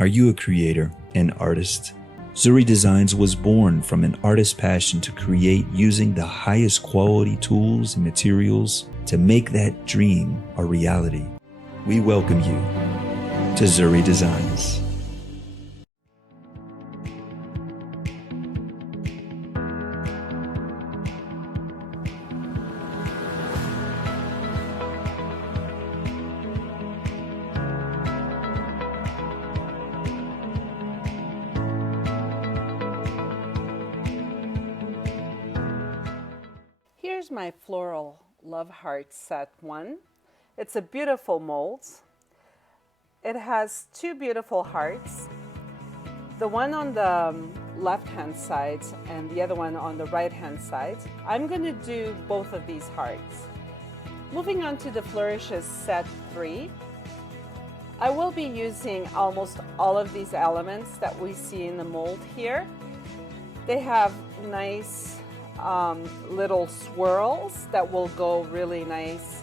Are you a creator, an artist? Zuri Designs was born from an artist's passion to create using the highest quality tools and materials to make that dream a reality. We welcome you to Zuri Designs. Here's my floral love heart set 1. It's a beautiful mold. It has 2 beautiful hearts, the one on the left hand side and the other one on the right hand side. I'm going to do both of these hearts. Moving on to the Flourishes set 3, I will be using almost all of these elements that we see in the mold here. They have nice little swirls that will go really nice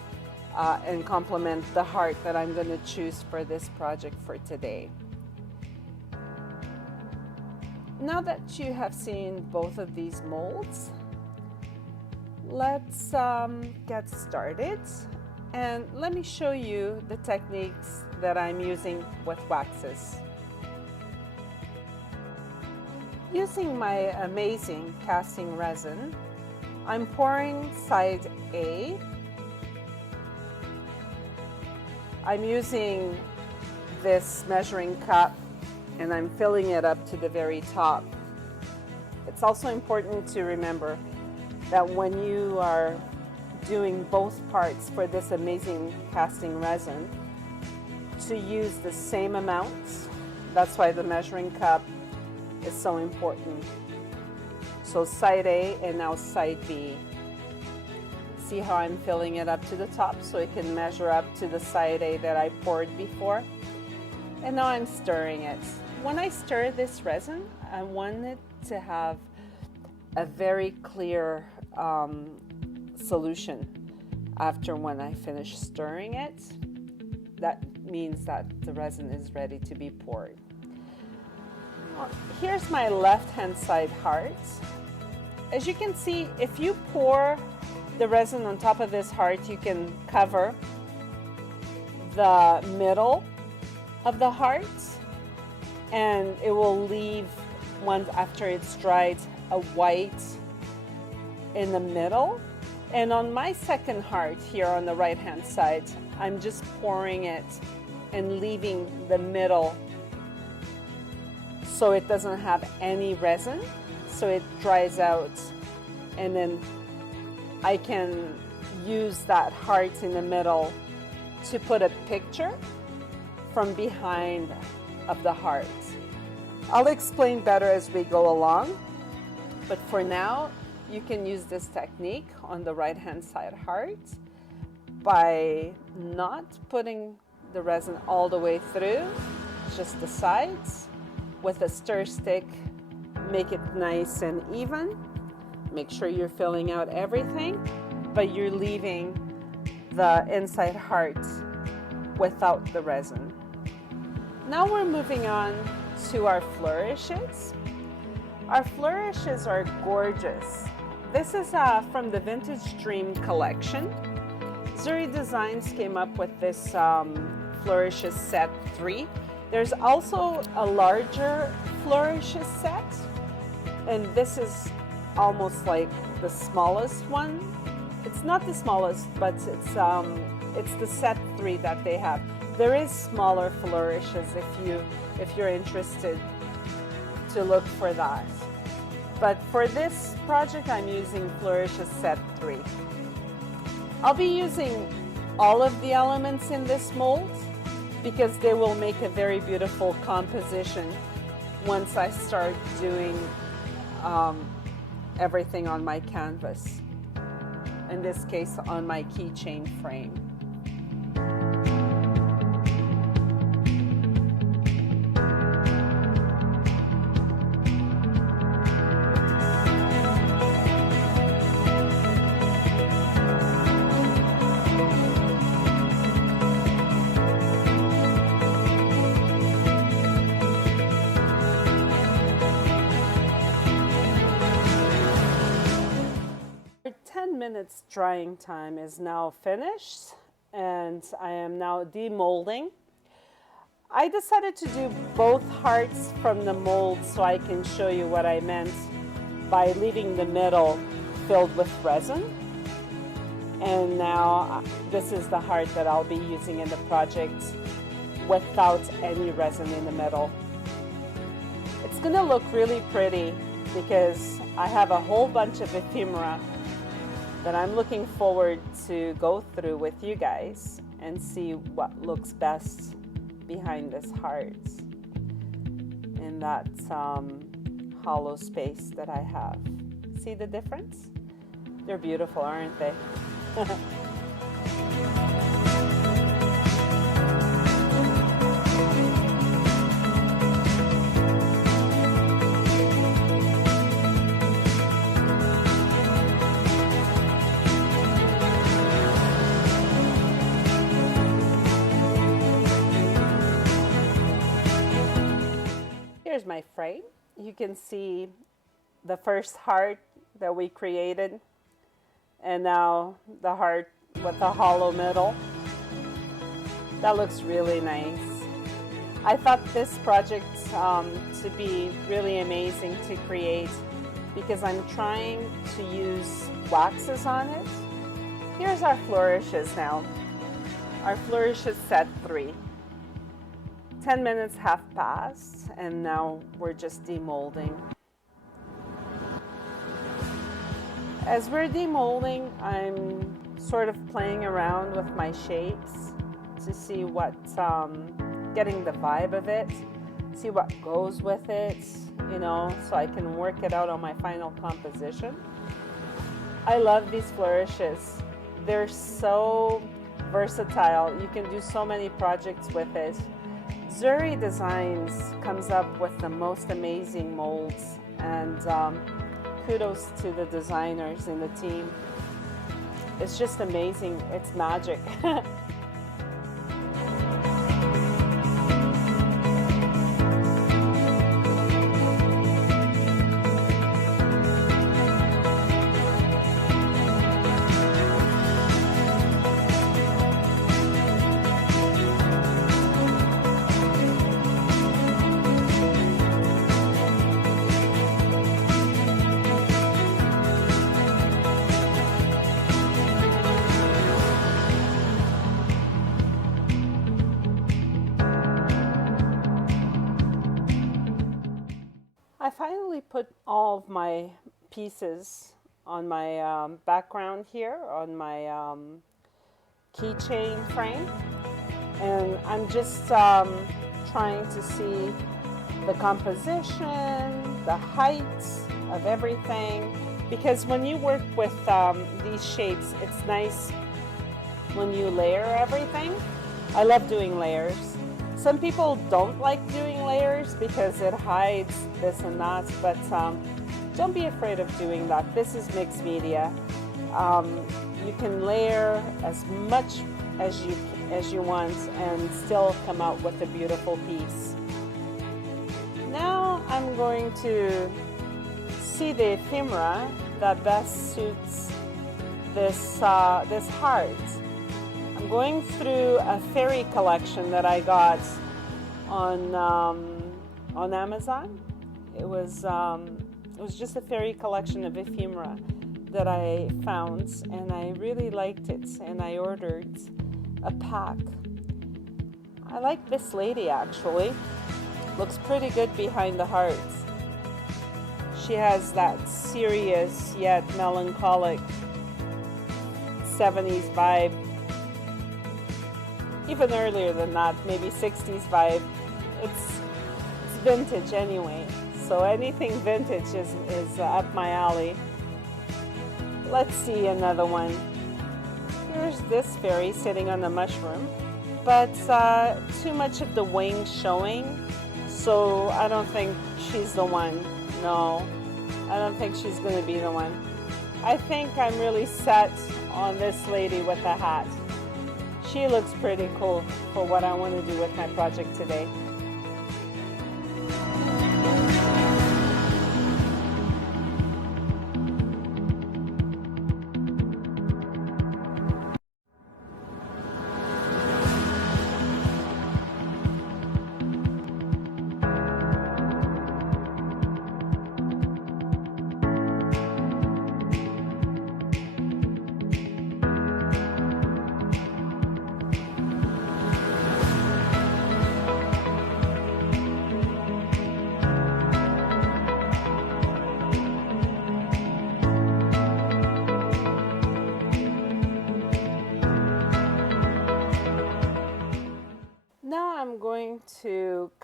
and complement the heart that I'm going to choose for this project for today. Now that you have seen both of these molds, let's get started, and let me show you the techniques that I'm using with waxes. Using my amazing casting resin, I'm pouring side A. I'm using this measuring cup and I'm filling it up to the very top. It's also important to remember that when you are doing both parts for this amazing casting resin, to use the same amounts. That's why the measuring cup is so important. So side A and now side B. See how I'm filling it up to the top so it can measure up to the side A that I poured before. And now I'm stirring it. When I stir this resin, I want it to have a very clear solution after when I finish stirring it. That means that the resin is ready to be poured. Here's my left-hand side heart. As you can see, if you pour the resin on top of this heart, you can cover the middle of the heart, and it will leave, once after it's dried, a white in the middle. And on my second heart here on the right-hand side, I'm just pouring it and leaving the middle so it doesn't have any resin, so it dries out, and then I can use that heart in the middle to put a picture from behind of the heart. I'll explain better as we go along, but for now you can use this technique on the right hand side heart by not putting the resin all the way through, just the sides. With a stir stick, make it nice and even. Make sure you're filling out everything, but you're leaving the inside heart without the resin. Now we're moving on to our flourishes. Our flourishes are gorgeous. This is from the Vintage Dream collection. Zuri Designs came up with this Flourishes set 3. There's also a larger Flourishes set, and this is almost like the smallest one. It's not the smallest, but it's the set 3 that they have. There is smaller Flourishes if you're interested to look for that. But for this project, I'm using Flourishes set 3. I'll be using all of the elements in this mold because they will make a very beautiful composition once I start doing everything on my canvas. In this case, on my keychain frame. minutes drying time is now finished, and I am now demolding. I decided to do both hearts from the mold so I can show you what I meant by leaving the middle filled with resin. And now this is the heart that I'll be using in the project without any resin in the middle. It's gonna look really pretty because I have a whole bunch of ephemera that I'm looking forward to go through with you guys and see what looks best behind this heart in that hollow space that I have. See the difference? They're beautiful, aren't they? Here's my frame. You can see the first heart that we created, and now the heart with the hollow middle. That looks really nice. I thought this project to be really amazing to create because I'm trying to use waxes on it. Here's our flourishes now. Our flourishes set 3. 10 minutes have passed, and now we're just demolding. As we're demolding, I'm sort of playing around with my shapes to see what, getting the vibe of it, see what goes with it, you know, so I can work it out on my final composition. I love these flourishes. They're so versatile. You can do so many projects with it. Zuri Designs comes up with the most amazing molds, and kudos to the designers in the team. It's just amazing. It's magic. I finally put all of my pieces on my background here, on my keychain frame, and I'm just trying to see the composition, the height of everything, because when you work with these shapes, it's nice when you layer everything. I love doing layers. Some people don't like doing layers because it hides this and that, but don't be afraid of doing that. This is mixed media. You can layer as much as you want and still come out with a beautiful piece. Now I'm going to see the ephemera that best suits this heart. I'm going through a fairy collection that I got on Amazon. It was just a fairy collection of ephemera that I found, and I really liked it, and I ordered a pack. I like this lady actually. Looks pretty good behind the heart. She has that serious yet melancholic 70s vibe. Even earlier than that, maybe 60s vibe. It's vintage anyway, so anything vintage is up my alley. Let's see another one. Here's this fairy sitting on the mushroom, but too much of the wings showing, so I don't think she's the one. No, I don't think she's going to be the one. I think I'm really set on this lady with the hat. She looks pretty cool for what I want to do with my project today.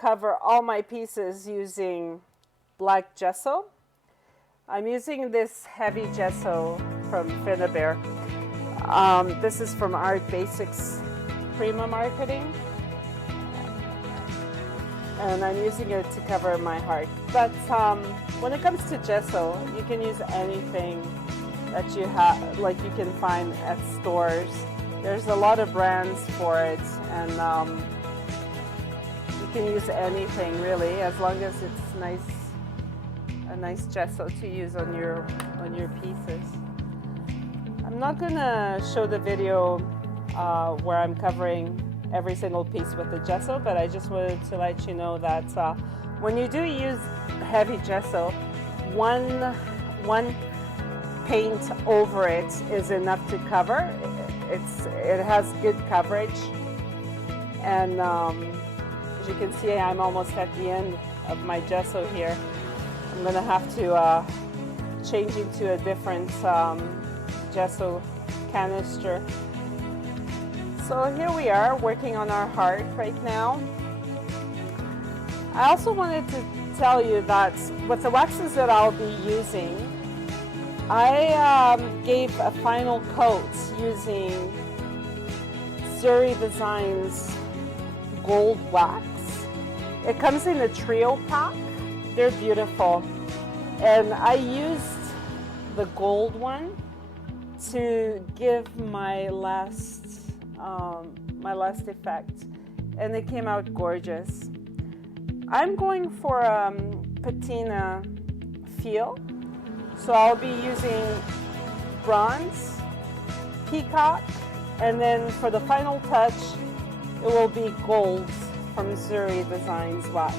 cover all my pieces using black gesso. I'm using this heavy gesso from Ephemera. This is from Art Basics Prima Marketing. And I'm using it to cover my heart. But when it comes to gesso, you can use anything that you have, like you can find at stores. There's a lot of brands for it, and you can use anything really, as long as it's nice, a nice gesso to use on your pieces. I'm not gonna show the video where I'm covering every single piece with the gesso, but I just wanted to let you know that when you do use heavy gesso, one paint over it is enough to cover. It has good coverage, and as you can see, I'm almost at the end of my gesso here. I'm gonna have to change into a different gesso canister. So here we are working on our heart right now. I also wanted to tell you that with the waxes that I'll be using, I gave a final coat using Zuri Designs gold wax. It comes in a trio pack. They're beautiful. And I used the gold one to give my last effect, and it came out gorgeous. I'm going for patina feel, so I'll be using bronze, peacock, and then for the final touch, it will be gold from Zuri Designs wax.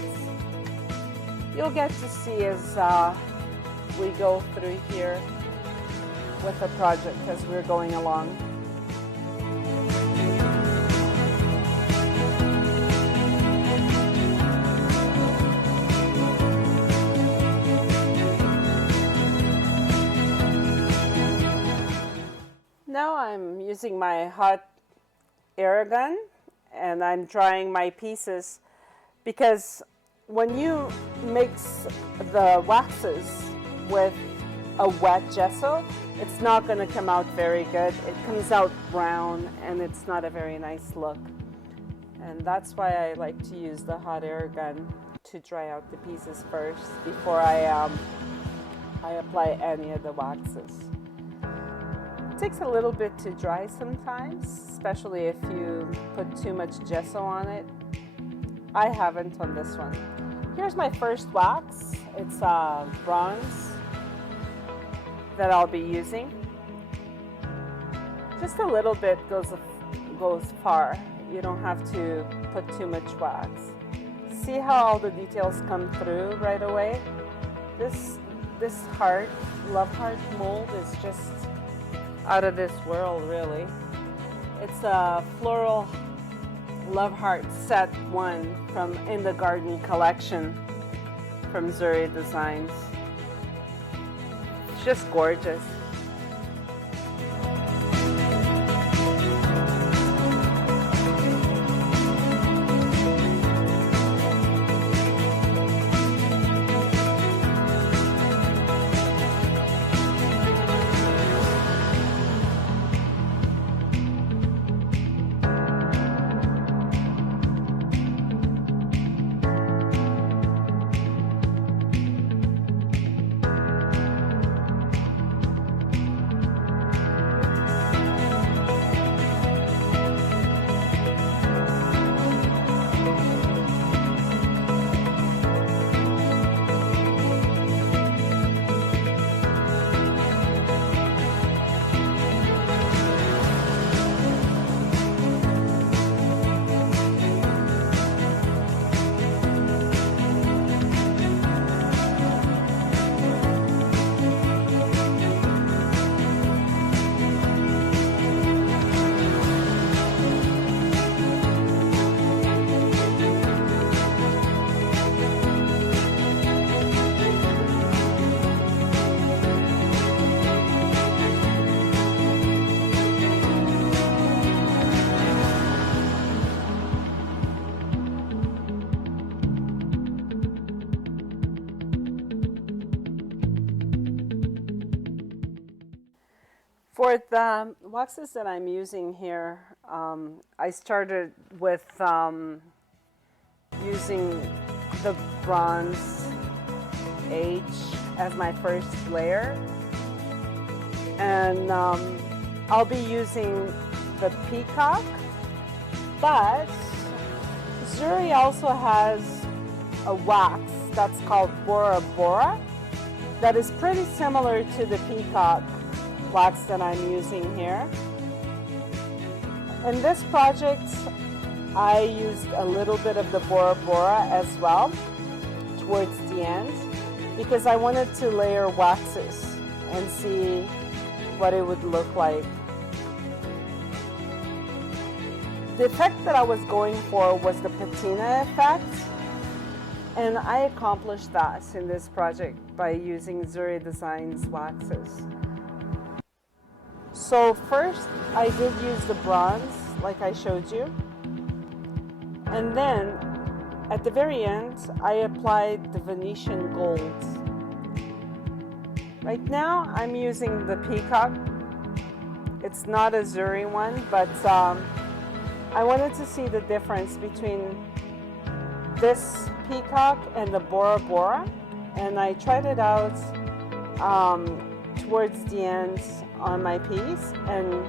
You'll get to see as we go through here with the project as we're going along. Now I'm using my hot air gun and I'm drying my pieces, because when you mix the waxes with a wet gesso, it's not going to come out very good. It comes out brown and it's not a very nice look. And that's why I like to use the hot air gun to dry out the pieces first before I apply any of the waxes. It takes a little bit to dry sometimes, especially if you put too much gesso on it. I haven't on this one. Here's my first wax. It's bronze that I'll be using. Just a little bit goes far. You don't have to put too much wax. See how all the details come through right away? This heart, love heart mold is just out of this world, really. It's a floral love heart set 1 from In the Garden collection from Zuri Designs. It's just gorgeous. For the waxes that I'm using here, I started with using the bronze H as my first layer, and I'll be using the peacock, but Zuri also has a wax that's called Bora Bora that is pretty similar to the peacock wax that I'm using here. In this project, I used a little bit of the Bora Bora as well towards the end because I wanted to layer waxes and see what it would look like. The effect that I was going for was the patina effect, and I accomplished that in this project by using Zuri Designs waxes. So first I did use the bronze like I showed you, and then at the very end I applied the Venetian gold. Right now I'm using the peacock. It's not a Zuri one, but I wanted to see the difference between this peacock and the Bora Bora, and I tried it out towards the end on my piece, and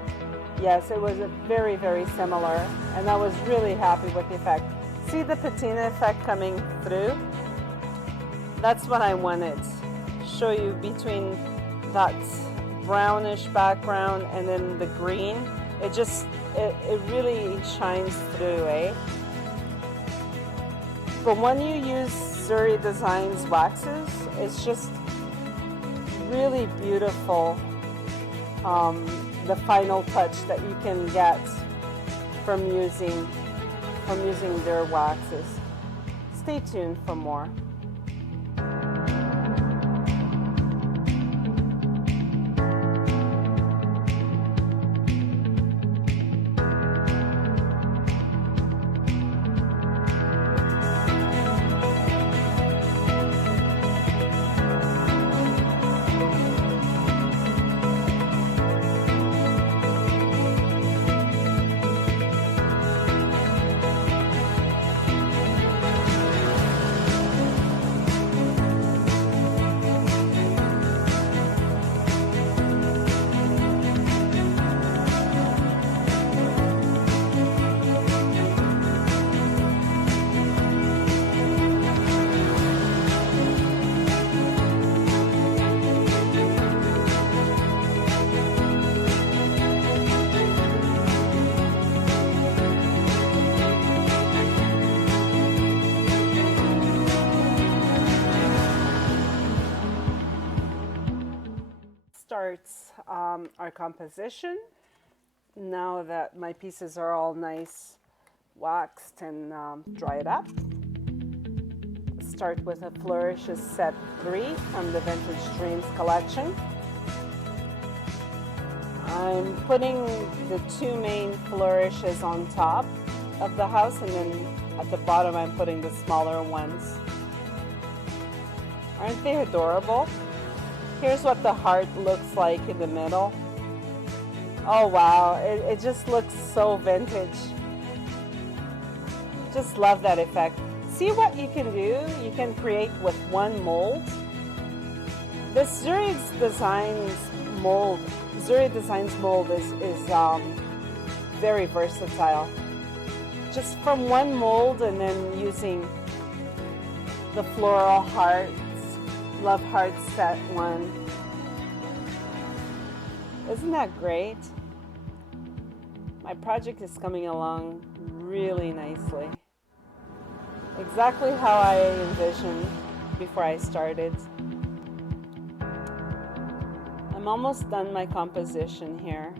yes, it was very, very similar, and I was really happy with the effect. See the patina effect coming through? That's what I wanted. Show you between that brownish background and then the green. It really shines through, eh? But when you use Zuri Designs waxes, it's just really beautiful. The final touch that you can get from using their waxes. Stay tuned for more. Starts our composition. Now that my pieces are all nice waxed and dried up, start with a Flourishes set 3 from the Vintage Dreams collection. I'm putting the two main flourishes on top of the house, and then at the bottom I'm putting the smaller ones. Aren't they adorable? Here's what the heart looks like in the middle. Oh wow, it just looks so vintage. Just love that effect. See what you can do? You can create with one mold. This Zuri Designs mold is very versatile. Just from one mold and then using the floral heart. Love Heart set 1. Isn't that great? My project is coming along really nicely. Exactly how I envisioned before I started. I'm almost done my composition here.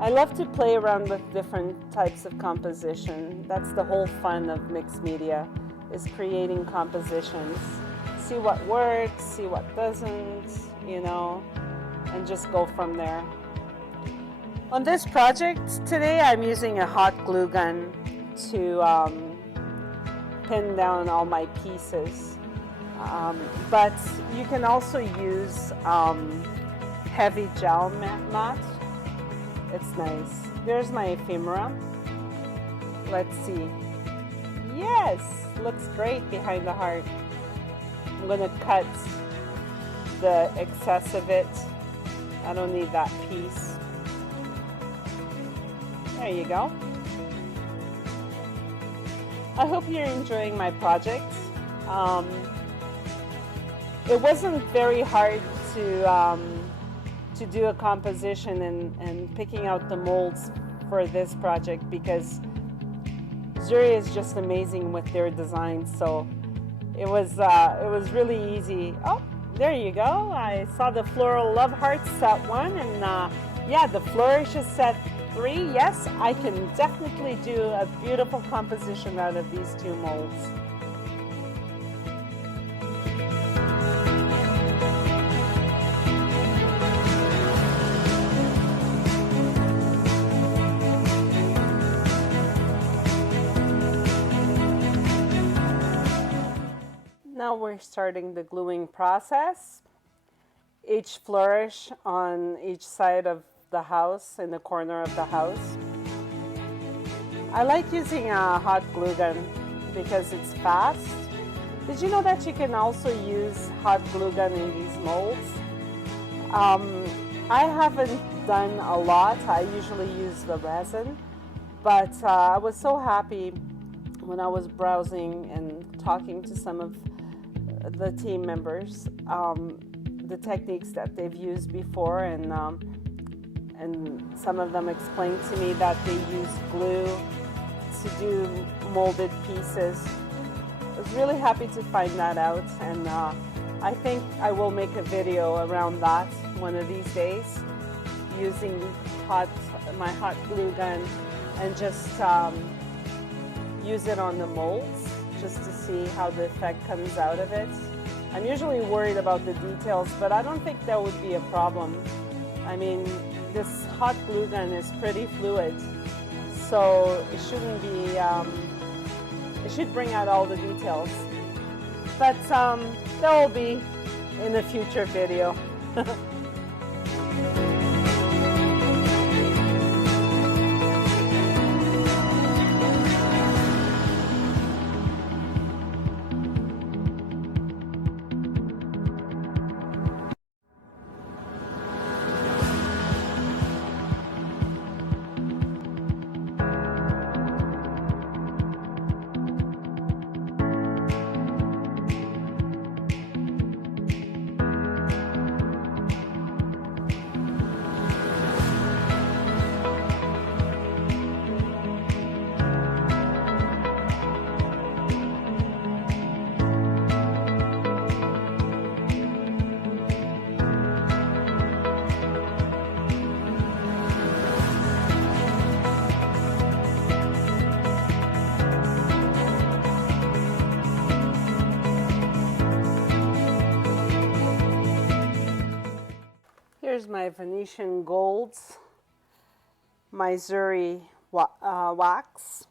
I love to play around with different types of composition. That's the whole fun of mixed media, is creating compositions. See what works, see what doesn't, you know, and just go from there. On this project today, I'm using a hot glue gun to pin down all my pieces. But you can also use heavy gel mat It's nice. There's my ephemera. Let's see. Yes, looks great behind the heart. I'm gonna cut the excess of it. I don't need that piece. There you go. I hope you're enjoying my project. It wasn't very hard to do a composition and picking out the molds for this project, because Zuri is just amazing with their designs. So it was really easy. Oh, there you go. I saw the Floral Love Hearts set 1, and yeah, the Flourishes set 3. Yes, I can definitely do a beautiful composition out of these 2 molds. Now we're starting the gluing process. Each flourish on each side of the house, in the corner of the house. I like using a hot glue gun because it's fast. Did you know that you can also use hot glue gun in these molds? I haven't done a lot. I usually use the resin, but I was so happy when I was browsing and talking to some of the team members, the techniques that they've used before, and some of them explained to me that they use glue to do molded pieces. I was really happy to find that out, and I think I will make a video around that one of these days, using my hot glue gun, and just use it on the molds just to see how the effect comes out of it. I'm usually worried about the details, but I don't think that would be a problem. I mean, this hot glue gun is pretty fluid, so it shouldn't be, it should bring out all the details. But that will be in a future video. Here's my Venetian golds, my Zuri wax.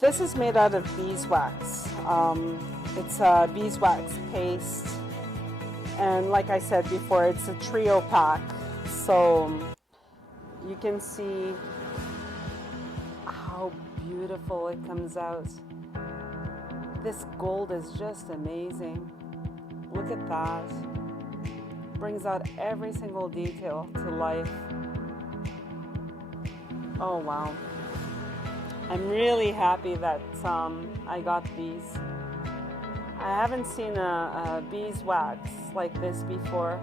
This is made out of beeswax. It's a beeswax paste, and like I said before, it's a trio pack, so you can see how beautiful it comes out. This gold is just amazing. Look at that. Brings out every single detail to life. Oh wow. I'm really happy that I got these. I haven't seen a beeswax like this before.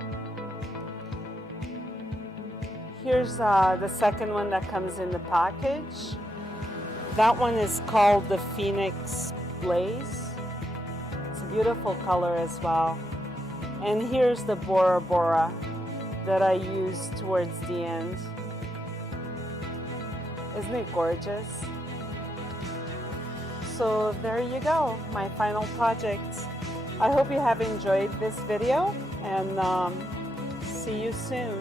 Here's the second one that comes in the package. That one is called the Phoenix Blaze. It's a beautiful color as well. And here's the Bora Bora that I used towards the end. Isn't it gorgeous? So there you go, my final project. I hope you have enjoyed this video, and see you soon.